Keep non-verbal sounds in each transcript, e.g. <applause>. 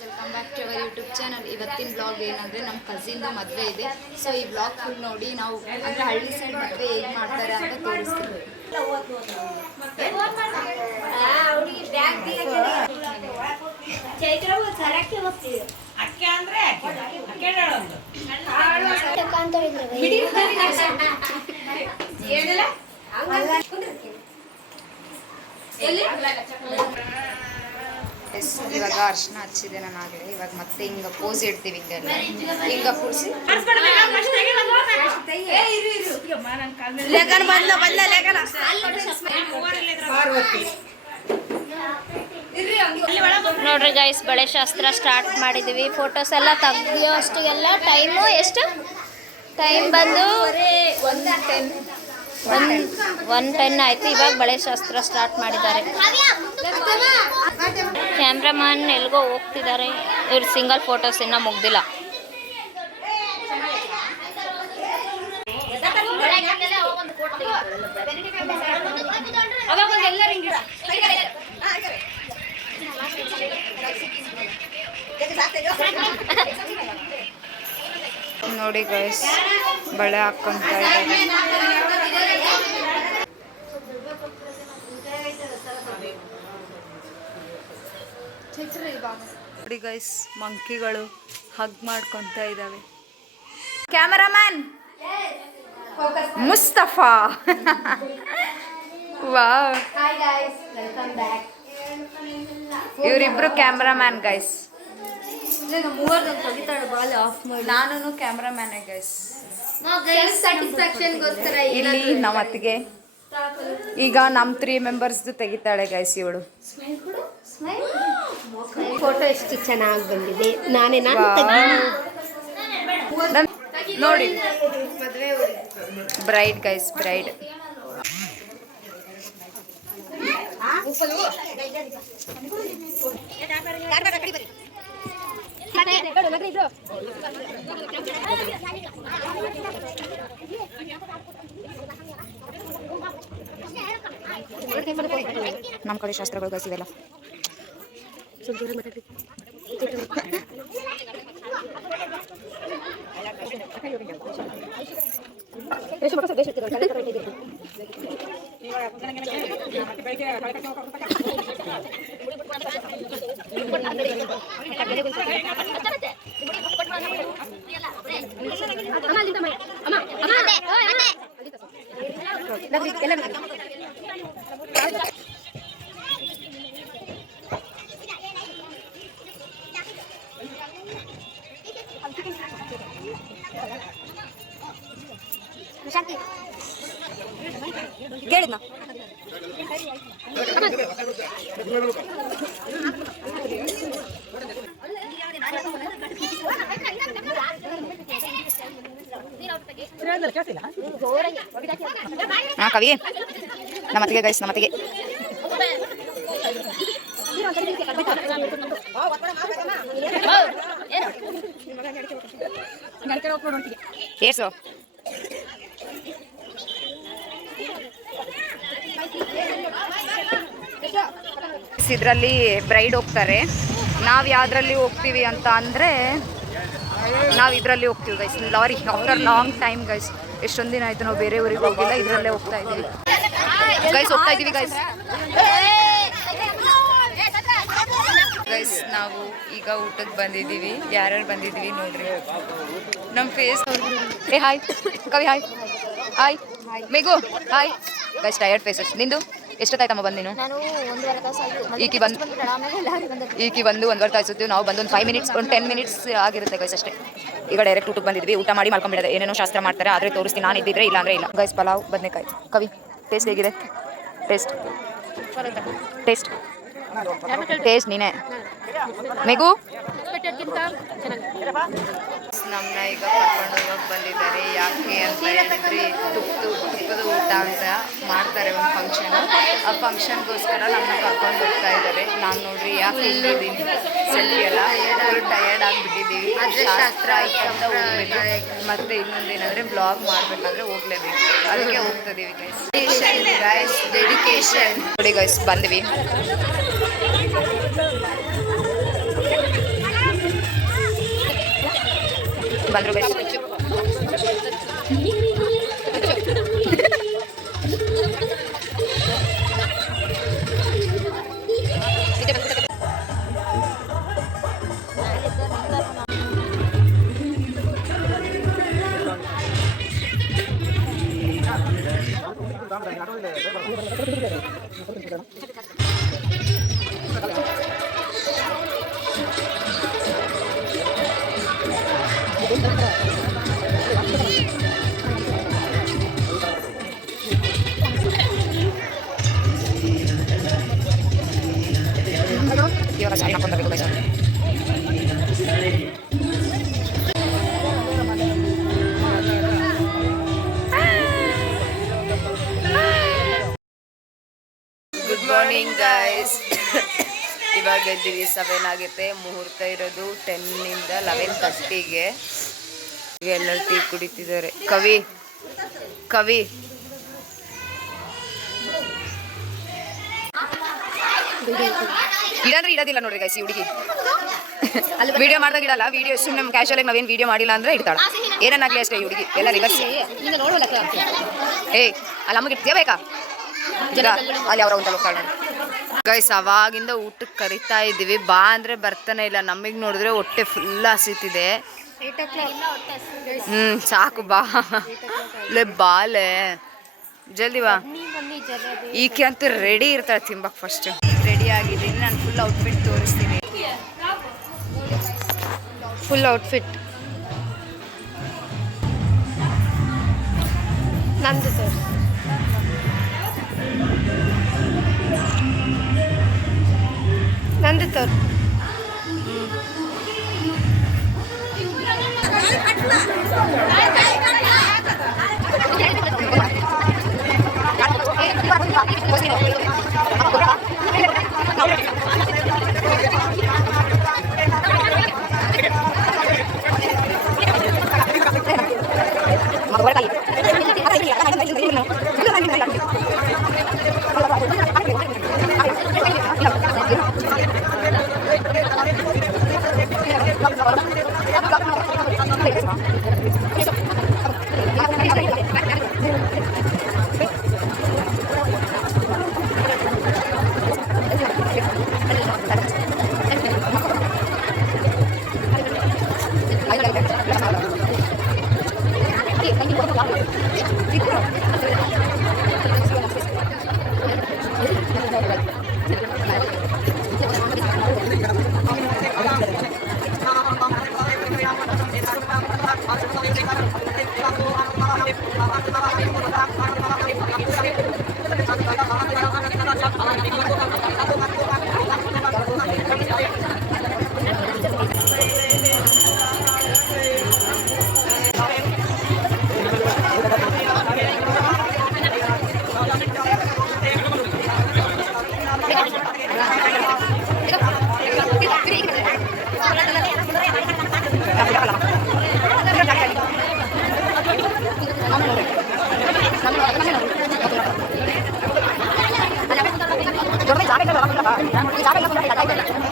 Welcome back to our YouTube channel ಇವತ್ತಿನ blog ಏನಂದ್ರೆ ನಮ್ಮ ಕಸಿನ್ದು ಮದುವೆ ಇದೆ. ಸೊ ಈ ಬ್ಲಾಗ್ ಫುಲ್ ನೋಡಿ ನಾವು ಅಂದ್ರೆ ಹಳ್ಳಿ ಸೈಡ್ ಮದುವೆ ಹೇಗೆ ಮಾಡ್ತಾರೆ ಅಂತ ತೋರಿಸ್ತೀವಿ. ಚೈತ್ರ ಇವಾಗ ಅರ್ಶಿನ ಹಚ್ಚಿದೆ ನಾನು ಆಗಲೇ ಇವಾಗ ಮತ್ತೆ ಹಿಂಗ ಪೋಸ್ ಇಡ್ತೀವಿ ಹಿಂಗೆಲ್ಲ ಹಿಂಗ ಕೂರಿಸಿ. ನೋಡ್ರಿ ಗೈಸ್ ಬಳೆ ಶಾಸ್ತ್ರ ಸ್ಟಾರ್ಟ್ ಮಾಡಿದೀವಿ. ಫೋಟೋಸ್ ಎಲ್ಲ ತೆಗಿಯೋ ಅಷ್ಟಿಗೆಲ್ಲ ಟೈಮು ಎಷ್ಟು? ಟೈಮ್ ಬಂದು ಒಂದು ಟೆನ್ ಒನ್ ಒನ್ ಟೆನ್ ಆಯ್ತು. ಇವಾಗ ಬಳೆ ಶಾಸ್ತ್ರ ಸ್ಟಾರ್ಟ್ ಮಾಡಿದ್ದಾರೆ. ಕ್ಯಾಮ್ರಾಮನ್ ಎಲ್ಗೋ ಹೋಗ್ತಿದ್ದಾರೆ. ಇವ್ರ ಸಿಂಗಲ್ ಫೋಟೋಸ್ ಇನ್ನೂ ಮುಗ್ದಿಲ್ಲ. ನೋಡಿ ಗೈಸ್ ಬಳೆ ಹಾಕ್ಕೊಂತ ನೋಡಿ ಗೈಸ್ ಮಂಕಿಗಳು ಹಗ್ ಮಾಡ್ಕೊಂತ ಇದ್ದಾವೆ. ಕ್ಯಾಮರಾಮ್ಯಾನ್ ಮುಸ್ತಫಾ ವಾ ಇವರಿಬ್ರು ಕ್ಯಾಮ್ರಾಮ್ಯಾನ್ ಗೈಸ್ ನಾನು ಕ್ಯಾಮ್ರಾಮ್ಯಾನೇ ಗೈಸ್ ಇಲ್ಲಿ ನಮ್ಮ ಅತ್ತಿಗೆ. ಈಗ ನಮ್ಮ ತ್ರೀ ಮೆಂಬರ್ಸ್ದು ತೆಗಿತಾಳೆ ಗೈಸ್ ಇವಳು. ಫೋಟೋ ಎಷ್ಟು ಚೆನ್ನಾಗಿ ಬಂದಿದೆ. ನಾನೇ ನೋಡಿ. ಬ್ರೈಡ್ ಗೈಸ್ ಬ್ರೈಡ್ নাম করে শাস্ত্র করে গেছি বেলা। এসে বসে দেশে চলে গেল তাহলে এটা দিয়ে এবার আপনারা কেন আমাকে বাইকে হাড়টা কেন করতে পারছেন ಕೇಳಿದ್ನ ಹಾ ಕವಿ. ನಮ್ಮತ್ತಿಗೆ ಗೈಸ್ ನಮ್ಮತ್ತಿಗೆ. ಏಸು ಇದರಲ್ಲಿ ಬ್ರೈಡ್ ಹೋಗ್ತಾರೆ. ನಾವು ಯಾವ್ದ್ರಲ್ಲಿ ಹೋಗ್ತೀವಿ ಅಂತ ಅಂದರೆ ನಾವು ಇದರಲ್ಲಿ ಹೋಗ್ತೀವಿ guys lorry after long time guys ಎಷ್ಟೊಂದು ದಿನ ಆಯ್ತು ನಾವು ಬೇರೆ ಊರಿಗೆ ಹೋಗಿಲ್ಲ ಇದರಲ್ಲೇ ಹೋಗ್ತಾ ಇದ್ದೀವಿ. ಗೈಸ್ ಹೋಗ್ತಾ ಇದ್ದೀವಿ ಗೈಸ್ ಗೈಸ್ ನಾವು ಈಗ ಊಟಕ್ಕೆ ಬಂದಿದ್ದೀವಿ. ಯಾರ್ಯಾರು ಬಂದಿದ್ದೀವಿ ನೋಡ್ರಿ. ನಮ್ಮ ಫೇಸ್ ಏ hi Kavi hi hi ಮೇಗು hi guys tired faces ನಿಂದು? ಎಷ್ಟೊತ್ತಾಯ್ತಮ್ಮ ಬಂದು ನೀನು? ನಾನು ಒಂದೂವರೆ ತಾಸು ಆಯಿತು. ಈಕಿ ಬಂದು ಈಕಿ ಬಂದು ಒಂದುವರೆ ತಾಯಿಸುತ್ತೀವಿ ನಾವು ಬಂದು ಒಂದು ಫೈವ್ ಮಿನಿಟ್ಸ್ ಒಂದು ಟೆನ್ ಮಿನಿಟ್ಸ್ ಆಗಿರುತ್ತೆ ಗೈಸ್ ಅಷ್ಟೇ. ಈಗ ಡೈರೆಕ್ಟ್ ಊಟಕ್ಕೆ ಬಂದಿದ್ವಿ. ಊಟ ಮಾಡಿ ಮಾಡ್ಕೊಂಡ್ಬಿಡೋದು ಏನೇನೋ ಶಾಸ್ತ್ರ ಮಾಡ್ತಾರೆ. ಆದರೆ ತೋರಿಸ್ತೀನಿ. ನಾನು ಇದ್ದಿದ್ರೆ ಇಲ್ಲ ಅಂದರೆ ಇಲ್ಲ. ಗೈಸ್ ಪಲಾವ್ ಬದನೆಕಾಯಿ. ಕವಿ ಟೇಸ್ಟ್ ಹೇಗಿದೆ? ಟೇಸ್ಟ್ ಟೇಸ್ಟ್ ಟೇಸ್ಟ್ ನೀನೆ. ಮೇಗು? ನಮ್ಮನ್ನ ಈಗ ಕರ್ಕೊಂಡು ಹೋಗಕ್ಕೆ ಬಂದಿದ್ದಾರೆ ಯಾಕೆ ಅಂತ ಹೇಳಿದ್ರೆ ತುಪ್ಪದ ತುಪ್ಪದ ಊಟ ಅಂತ ಮಾಡ್ತಾರೆ ಒಂದು ಫಂಕ್ಷನ್ ಆ ಫಂಕ್ಷನ್ಗೋಸ್ಕರ ನಮ್ಮನ್ನ ಕರ್ಕೊಂಡು ಹೋಗ್ತಾ ಇದ್ದಾರೆ ನಾನು ನೋಡ್ರಿ ಯಾಕೆ ಇಲ್ಲಿದ್ದೀನಿ ಸೆಲ್ಫಿ ಎಲ್ಲ ಏನಾದ್ರು ಟಯರ್ಡ್ ಆಗಿಬಿಟ್ಟಿದ್ದೀವಿ ಶಾಸ್ತ್ರ ಮತ್ತೆ ಅಂತ ಹೋಗ್ಬೇಕು ಮತ್ತೆ ಇನ್ನೊಂದೇನಂದ್ರೆ ಬ್ಲಾಗ್ ಮಾಡ್ಬೇಕಾದ್ರೆ ಹೋಗ್ಲೇಬೇಕು ಅದಕ್ಕೆ ಹೋಗ್ತಿದ್ದೀವಿ ಗೈಸ್ ಗೈಸ್ ಡೆಡಿಕೇಶನ್ ನೋಡಿ ಗೈಸ್ ಬಂದ್ವಿ ಬಂದರು ಗೈಸ್ ಸಾರಿ ಹಾಕೊಂಡು ಬರಬೇಕು ಗೈಸ್ ಗುಡ್ ಮಾರ್ನಿಂಗ್ ಗೈಸ್ ಇವಾಗ ಇದ್ದೀವಿ ಸೆವೆನ್ ಆಗುತ್ತೆ. ಮುಹೂರ್ತ ಇರೋದು ಟೆನ್ನಿಂದ ಲೆವೆನ್ ತರ್ಟಿಗೆ ಈಗ ಎಲ್ಲರೂ ಟೀ ಕುಡಿತಿದ್ದಾರೆ. ಕವಿ ಕವಿ. ಇಡಂದ್ರೆ ಇಡೋದಿಲ್ಲ ನೋಡ್ರಿ ಗೈಸ್ ಈ ಹುಡುಗಿ. ವಿಡಿಯೋ ಮಾಡ್ದಾಗ ಇಡಲ್ಲ ವಿಡಿಯೋ ಸುಮ್ಮನೆ ಕ್ಯಾಶುವಲ್ ನಾವೇನು ವಿಡಿಯೋ ಮಾಡಿಲ್ಲ ಅಂದ್ರೆ ಇಡ್ತಾಳೆ. ಏನಾಗಲಿ ಅಷ್ಟೇ ಈ ಹುಡುಗಿ ಎಲ್ಲ ರಿವರ್ಸ್ ಏ ಅಲ್ಲಿ ನಮಗೆ ಇಡ್ತೀಯ ಬೇಕಾ? ಅಲ್ಲಿ ಅವ್ರ ಒಂದು ಹೋಗ್ತಾಳೆ ಗೈಸ್ ಅವಾಗಿಂದ ಊಟಕ್ಕೆ ಕರಿತಾ ಇದ್ದೀವಿ ಬಾ ಅಂದ್ರೆ ಬರ್ತಾನೆ ಇಲ್ಲ. ನಮಗೆ ನೋಡಿದ್ರೆ ಹೊಟ್ಟೆ ಫುಲ್ ಹಸಿತಿದೆ. ಹ್ಞೂ ಸಾಕು ಬಾ. ಲೇ ಬಾಲೆ. ಜಲ್ದಿ ಬಾ. ಈಕೆ ಅಂತೂ ರೆಡಿ ಇರ್ತಾಳೆ ತಿಂಬಕ್ ಫಸ್ಟ್ ರೆಡಿ ಆಗಿದ್ದೀನಿ ನಾನು ಫುಲ್ ಔಟ್ಫಿಟ್ ತೋರಿಸ್ತೀನಿ. ಫುಲ್ ಔಟ್ಫಿಟ್ ನಂದು ನಂದಿ ನಂದು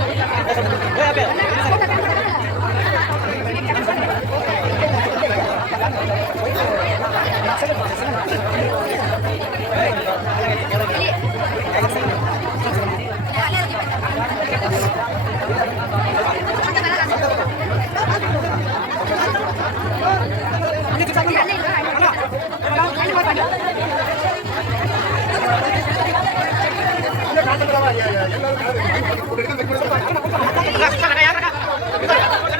Oye, a ver. <laughs> <laughs> Toor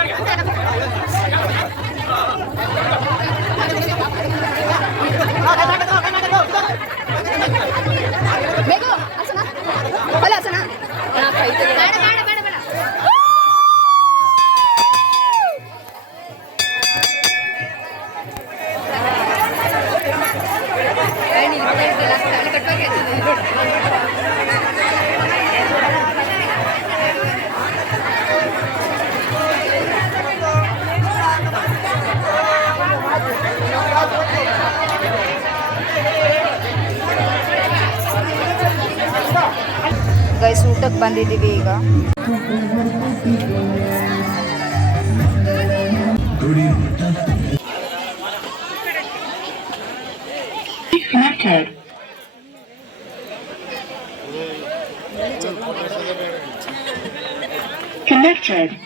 guys ಊಟಕ್ಕೆ ಬಂದಿದ್ದೀವಿ ಈಗ Connected. Connected.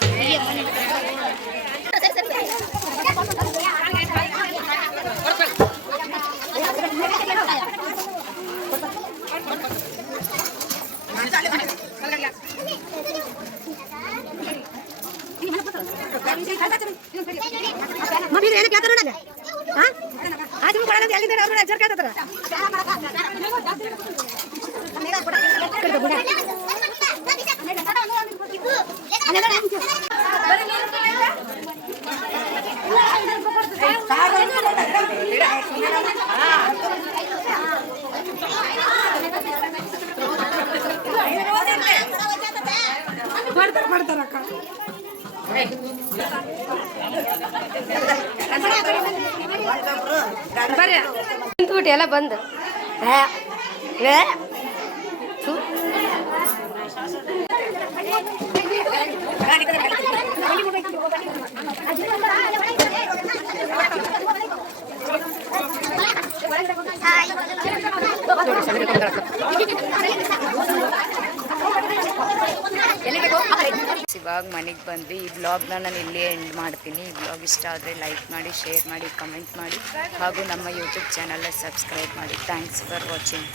ನಿಂತ್ಬಿಟ್ಟು ಎಲ್ಲ ಬಂದು ಏ, ಏ, ಥು. ಇವಾಗ ಮನೆಗೆ ಬಂದ್ವಿ ಈ ಬ್ಲಾಗ್ನ ನಾನು ಇಲ್ಲೇ ಎಂಡ್ ಮಾಡ್ತೀನಿ. ಈ ಬ್ಲಾಗ್ ಇಷ್ಟ ಆದರೆ ಲೈಕ್ ಮಾಡಿ ಶೇರ್ ಮಾಡಿ ಕಮೆಂಟ್ ಮಾಡಿ ಹಾಗೂ ನಮ್ಮ ಯೂಟ್ಯೂಬ್ ಚಾನಲ್ನ ಸಬ್ಸ್ಕ್ರೈಬ್ ಮಾಡಿ. Thanks for watching